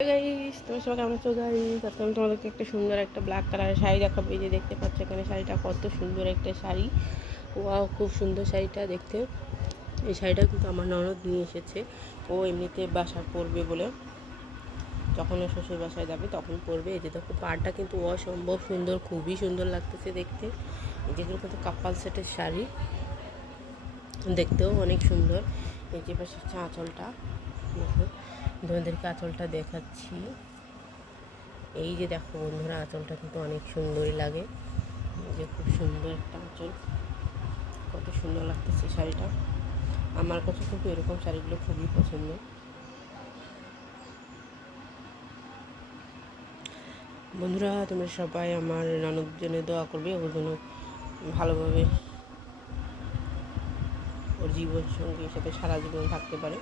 Guys একটা সুন্দর একটা ব্ল্যাক শাড়ি দেখাবো। এই যে দেখতে এখানে শাড়িটা, কত সুন্দর একটা শাড়ি। খুব সুন্দর শাড়িটা দেখতে। এই শাড়িটা কিন্তু আমার নিয়ে এসেছে। ও এমনিতে পরবে বলে। যখন ও শ্বশুর বাসায় যাবে তখন পরবে। এই যে দেখো, পাড়টা কিন্তু অসম্ভব সুন্দর, খুবই সুন্দর লাগতেছে দেখতে। যেগুলো কিন্তু কাপাল সেটের শাড়ি। দেখতেও অনেক সুন্দর। এই যে পাশে আঁচলটা দেখো। তোমাদেরকে আঁচলটা দেখাচ্ছি। এই যে দেখো বন্ধুরা, আঁচলটা কিন্তু অনেক সুন্দরই লাগে। যে খুব সুন্দর একটা আঁচল। কত সুন্দর লাগতেছে শাড়িটা। আমার কাছে কিন্তু এরকম শাড়িগুলো খুবই পছন্দ। বন্ধুরা, তোমরা সবাই আমার ননদ জন্য দোয়া করবে। ওর জন্য ভালোভাবে ওর জীবন সঙ্গীর সাথে সারা জীবন থাকতে পারে।